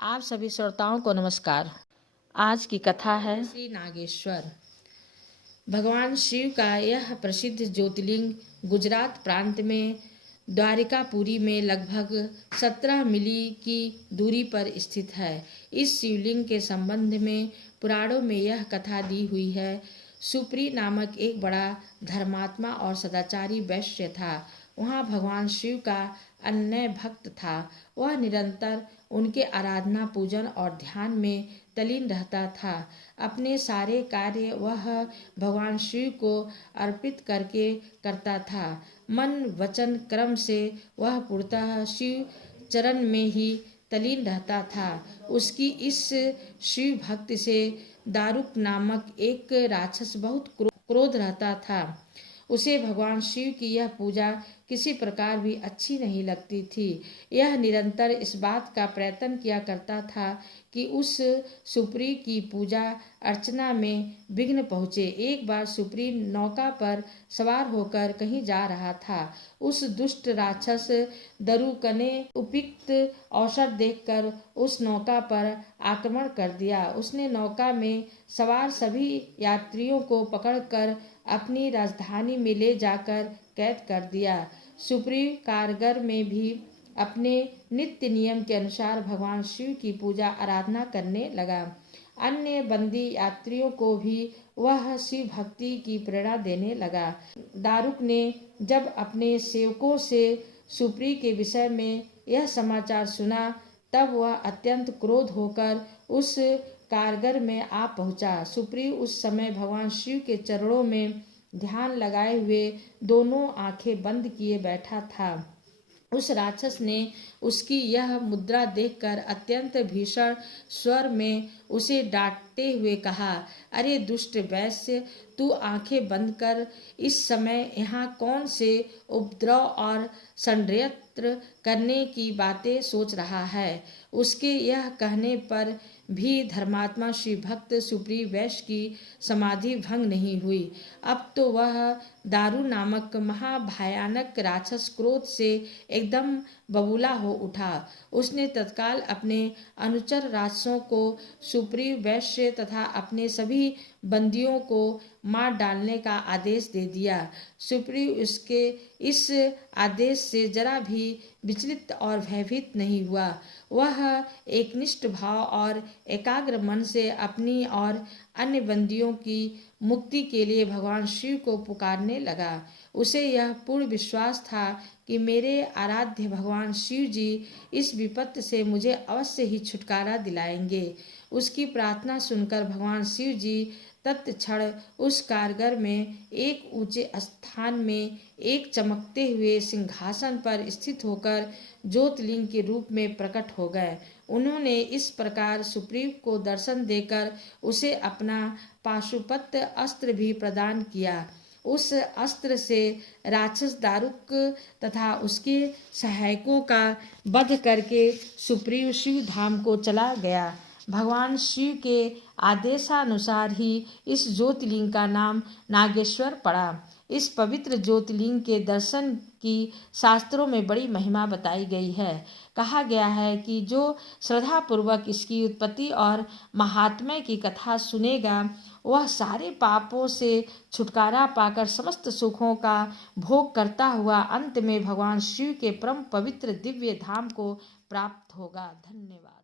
आप सभी श्रोताओं को नमस्कार। आज की कथा है श्री नागेश्वर। भगवान शिव का यह प्रसिद्ध ज्योतिर्लिंग गुजरात प्रांत में द्वारिकापुरी में लगभग 17 मील की दूरी पर स्थित है। इस शिवलिंग के संबंध में पुराणों में यह कथा दी हुई है। सुप्री नामक एक बड़ा धर्मात्मा और सदाचारी वैश्य था। वहाँ भगवान शिव का अन्य भक्त था। वह निरंतर उनके आराधना, पूजन और ध्यान में तल्लीन रहता था। अपने सारे कार्य वह भगवान शिव को अर्पित करके करता था। मन वचन क्रम से वह पूर्णतः शिव चरण में ही तल्लीन रहता था। उसकी इस शिव भक्त से दारुक नामक एक राक्षस बहुत क्रोध रहता था। उसे भगवान शिव की यह पूजा किसी प्रकार भी अच्छी नहीं लगती थी। यह निरंतर इस बात का प्रयत्न किया करता था कि उस सुप्री की पूजा अर्चना में विघ्न पहुँचे। एक बार सुप्री नौका पर सवार होकर कहीं जा रहा था। उस दुष्ट राक्षस दारुक ने उपयुक्त अवसर देखकर उस नौका पर आक्रमण कर दिया। उसने नौका में सवार सभी यात्रियों को पकड़कर अपनी राजधानी में ले जाकर कैद कर दिया। सुप्री कारागार में भी अपने नित्य नियम के अनुसार भगवान शिव की पूजा आराधना करने लगा। अन्य बंदी यात्रियों को भी वह शिव भक्ति की प्रेरणा देने लगा। दारुक ने जब अपने सेवकों से सुप्री के विषय में यह समाचार सुना, तब वह अत्यंत क्रोध होकर उस कारागार में आ पहुंचा। सुप्री उस समय भगवान शिव के चरणों में ध्यान लगाए हुए दोनों आंखें बंद किए बैठा था। उस राक्षस ने उसकी यह मुद्रा देखकर अत्यंत भीषण स्वर में उसे डांटते हुए कहा, अरे दुष्ट वैश्य, तू आंखें बंद कर इस समय यहाँ कौन से उपद्रव और षड्यंत्र करने की बातें सोच रहा है। उसके यह कहने पर भी धर्मात्मा शिव भक्त सुप्री वैश्य की समाधि भंग नहीं हुई। अब तो वह दारू नामक महाभयानक राक्षस क्रोध से एकदम बबूला हो उठा। उसने तत्काल अपने अनुचर राक्षसों को सुप्री वैश्य तथा अपने सभी बंदियों को मार डालने का आदेश दे दिया। सुप्री उसके इस आदेश से जरा भी विचलित और भयभीत नहीं हुआ। वह एकनिष्ठ भाव और एकाग्र मन से अपनी और अन्य बंदियों की मुक्ति के लिए भगवान शिव को पुकारने लगा। उसे यह पूर्ण विश्वास था कि मेरे आराध्य भगवान शिव जी इस विपत्ति से मुझे अवश्य ही छुटकारा दिलाएंगे। उसकी प्रार्थना सुनकर भगवान शिव जी तत्क्षण उस कारागार में एक ऊंचे स्थान में एक चमकते हुए सिंहासन पर स्थित होकर ज्योतिर्लिंग के रूप में प्रकट हो गए। उन्होंने इस प्रकार सुप्रीम को दर्शन देकर उसे अपना पाशुपत अस्त्र भी प्रदान किया। उस अस्त्र से राक्षस दारुक तथा उसके सहायकों का वध करके सुप्रीम शिव धाम को चला गया। भगवान शिव के आदेशानुसार ही इस ज्योतिर्लिंग का नाम नागेश्वर पड़ा। इस पवित्र ज्योतिर्लिंग के दर्शन की शास्त्रों में बड़ी महिमा बताई गई है। कहा गया है कि जो श्रद्धापूर्वक इसकी उत्पत्ति और महात्म्य की कथा सुनेगा, वह सारे पापों से छुटकारा पाकर समस्त सुखों का भोग करता हुआ अंत में भगवान शिव के परम पवित्र दिव्य धाम को प्राप्त होगा। धन्यवाद।